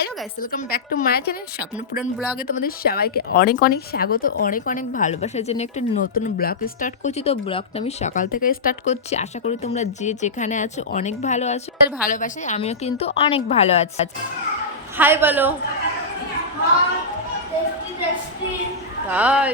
Hello guys, welcome back to my channel Swapnapuran ব্লগে তোমাদের সবাইকে অনেক অনেক স্বাগত, অনেক অনেক ভালোবাসার জন্য একটা নতুন ব্লগ স্টার্ট করছি। তো ব্লগটা আমি সকাল থেকে স্টার্ট করছি। আশা করি তোমরা যে যেখানে আছো অনেক ভালো আছো, আর ভালোবাসায় আমিও কিন্তু অনেক ভালো আছি। হাই বলো। হাই।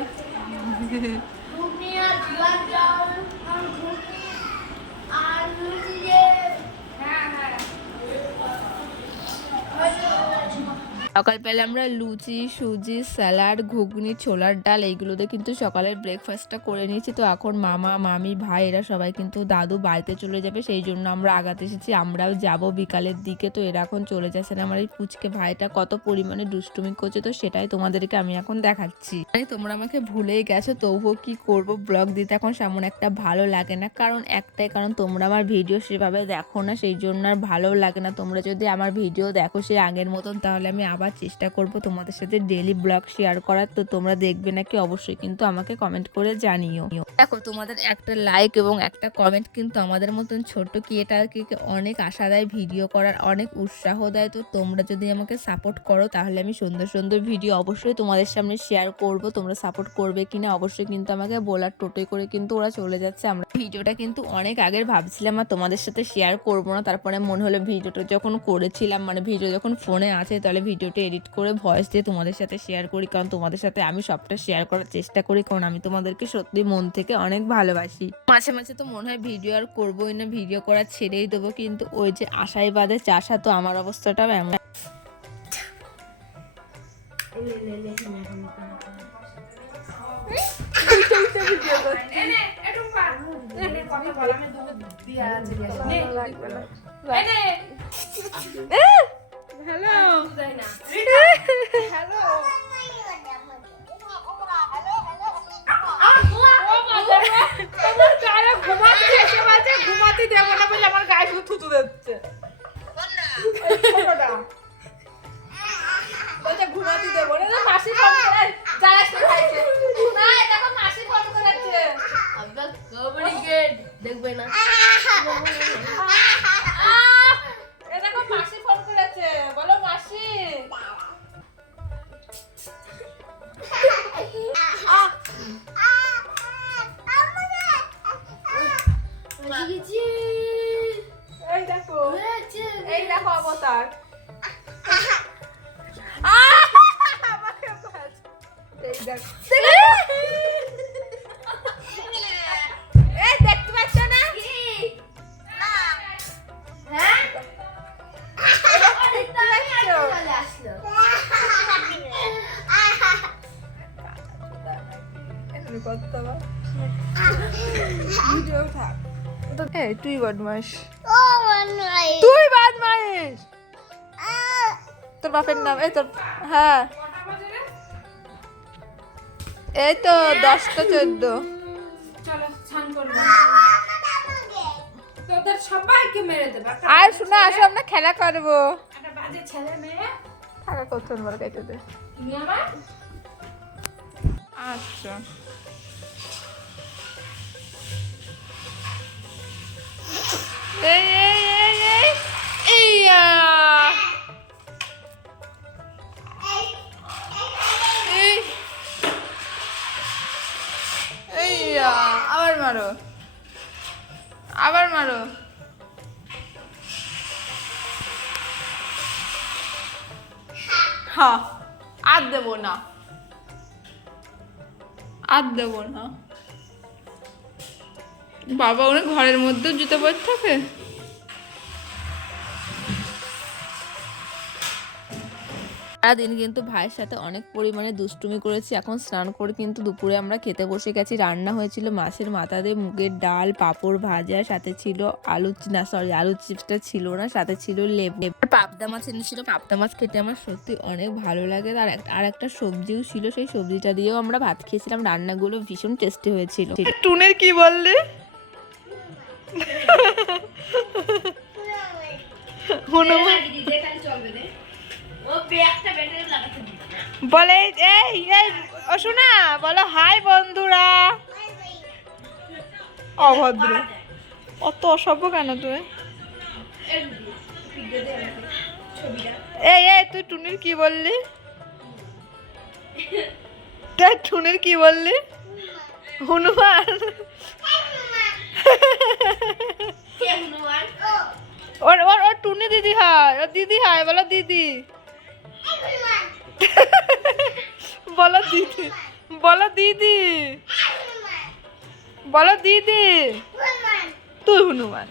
সকালবেলা আমরা লুচি, সুজি, স্যালাড, ঘুগনি, ছোলার ডাল এইগুলোতে কিন্তু সকালের ব্রেকফাস্টটা করে নিয়েছি। তো এখন মামা, মামি, ভাই এরা সবাই কিন্তু দাদু বাড়িতে চলে যাবে, সেই জন্য আমরা আগাতে এসেছি। আমরাও যাব বিকালের দিকে। তো এরা এখন চলে যাচ্ছে না। আমার এই পুচকে ভাইটা কত পরিমাণে দুষ্টুমি করছে, তো সেটাই তোমাদেরকে আমি এখন দেখাচ্ছি। তোমরা আমাকে ভুলেই গেছো, তবুও কি করব, ব্লগ দিতে এখন সেমন একটা ভালো লাগে না। কারণ একটাই কারণ, তোমরা আমার ভিডিও সেভাবে দেখো না, সেই জন্য আর ভালো লাগে না। তোমরা যদি আমার ভিডিও দেখো সেই আগের মতন, তাহলে আমি আবার চেষ্টা করব তোমাদের সাথে ডেইলি ব্লগ শেয়ার করার। তো তোমরা দেখবে নাকি অবশ্যই কিন্তু আমাকে কমেন্ট করে জানিও। দেখো, তোমাদের একটা লাইক এবং একটা কমেন্ট কিন্তু আমাদের মতন ছোট্ট ক্রিয়েটারকে অনেক আশা দেয়, ভিডিও করার অনেক উৎসাহ দেয়। তো তোমরা যদি আমাকে সাপোর্ট করো, তাহলে আমি সুন্দর সুন্দর ভিডিও অবশ্যই তোমাদের সামনে শেয়ার করব। তোমরা সাপোর্ট করবে কিনা অবশ্যই কিন্তু আমাকে বলার। টোটোই করে কিন্তু ওরা চলে যাচ্ছে। আমরা ভিডিওটা কিন্তু অনেক আগের ভাবছিলাম আর তোমাদের সাথে শেয়ার করব না, তারপরে মনে হলো ভিডিওটা যখন করেছিলাম, মানে ভিডিও যখন ফোনে আছে, তাহলে ভিডিওটা এডিট করে ভয়েস দিয়ে তোমাদের সাথে শেয়ার করি। কারণ তোমাদের সাথে আমি সবটা শেয়ার করার চেষ্টা করি, কারণ আমি তোমাদেরকে সত্যি মন থেকে অনেক ভালোবাসি। মাঝে মাঝে তো মনে হয় ভিডিও আর করবোই না, ভিডিও করা ছেড়েই দেবো, কিন্তু ওই যে আশাই বাদে চাষা, তো আমার অবস্থাটাও এমন। ঘুমাতে দেবো না বলে আমার গায়ে শুধু থুতু দিচ্ছে। ঘুমাতে দেবো না, মাসি ফোন করে মাসি ফোন করেছে। দেখবে না, দেখো মাসি ফোন করেছে, বলো মাসি। এই দেখো অবতার। দেখতে পাচ্ছ না? তুই বদমাস, তুই বদমাস। তোর বাপের নাম এই তোর, হ্যাঁ এই তো 10টা 14। সবাইকে মেরে দেবে। আর শোনা, আসো আমরা খেলা করবো। একটা বাজে ছেলে মেয়ে টাকা কত বড় কাইতে দে। তুমি আমার আচ্ছা এই এই এই এই এইয়া এই এইয়া আবার মারো, আবার মারো। হ্যাঁ, আর দেবো না, আর দেবো না। বাবা উনি ঘরের মধ্যেও জুতো পরে থাকে। সারাদিন কিন্তু ভাইয়ের সাথে অনেক পরিমাণে দুষ্টুমি করেছি। এখন স্নান করে কিন্তু দুপুরে আমরা খেতে বসে গেছি। রান্না হয়েছিল মাছের মাথা দিয়ে মুগের ডাল, পাঁপড় ভাজা, সাথে ছিল আলু চিপসটা ছিল না, সাথে ছিল লেবু। পাবদা মাছ এনেছিল। পাবদা মাছ খেতে আমার সত্যি অনেক ভালো লাগে। আর একটা সবজিও ছিল, সেই সবজিটা দিয়েও আমরা ভাত খেয়েছিলাম। রান্নাগুলো ভীষণ টেস্টি হয়েছিল। টুনের কি বললে? বলে এই এই ও শোনা, বলো হাই বন্ধুরা। অভদ্র, অত অসভ্য কেন তুই? এই এই তুই টুনির কি বললি? তুই টুনির কি বললি? হনুমান। ওর ওর ওর টুনি দিদি হয়, ওর দিদি হয়, বলো দিদি। বলো দিদি, বলো দিদি, বলো দিদি। তুই হনুমান।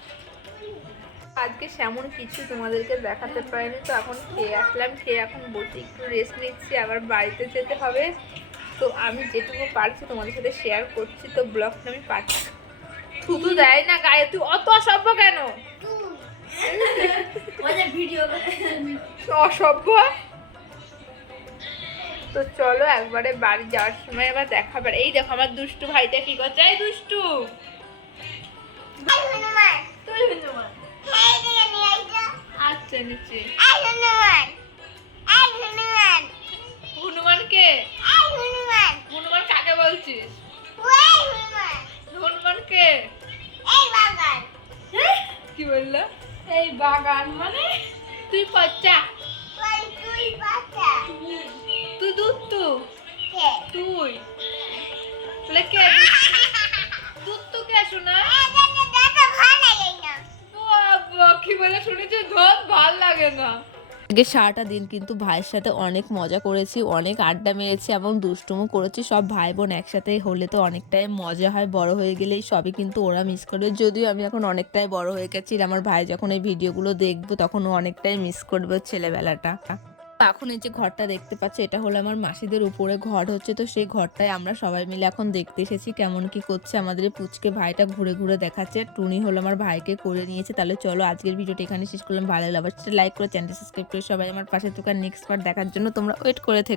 আজকে সেমন কিছু তোমাদেরকে দেখাতে পারিনি, তো এখন খেয়ে আসলাম, খেয়ে এখন বসে একটু রেস্ট নিচ্ছি, আবার বাড়িতে যেতে হবে। তো আমি যেটুকু পারছি তোমাদের সাথে শেয়ার করছি, তো ব্লগটা আমি পারছি। থুতু দেয় না গায়ে, তুই অত অসভ্য কেন? অসভ্য। তো চলো একবারে বাড়ি যাওয়ার সময় আবার দেখাবার। এই দেখো আমার দুষ্টু ভাইটা কি করছে। এই দুষ্টু, তুই হনুমান। আচ্ছা নিচে হনুমান কে? হনুমান কাকে বলছিস? হনুমান কে? কি বললো? এই বাগান মানে তুই পচা, তুই দুত্তু, তুই তাহলে কে? দুত্তু কে শোনা? কি বলে শুনেছি? ধর ভাল লাগে না। আগে সারাটা দিন কিন্তু ভাইয়ের সাথে অনেক মজা করেছি, অনেক আড্ডা মেরেছি এবং দুষ্টুমো করেছি। সব ভাই বোন একসাথে হলে তো অনেকটাই মজা হয়, বড় হয়ে গেলেই সবই কিন্তু ওরা মিস করে। যদিও আমি এখন অনেকটাই বড় হয়ে গেছি, আমার ভাই যখন এই ভিডিওগুলো দেখবো তখন ও অনেকটাই মিস করবে ওর ছেলেবেলাটা। এখন এই যে ঘরটা দেখতে পাচ্ছি, এটা হলো আমার মাসিদের উপরে ঘর হচ্ছে, তো সেই ঘরটায় আমরা সবাই মিলে এখন দেখতে এসেছি কেমন কি করছে আমাদের এই পুচকে ভাইটা। ঘুরে ঘুরে দেখাচ্ছে। টুনি হলো আমার ভাইকে করে নিয়েছে। তাহলে চলো আজকের ভিডিওটা এখানে শেষ করলাম। ভালো লাগলে অবশ্যই লাইক করে চ্যানেল সাবস্ক্রাইব করে সবাই আমার পাশে থাকার নেক্সট পার্ট দেখার জন্য তোমরা ওয়েট করে থেকো।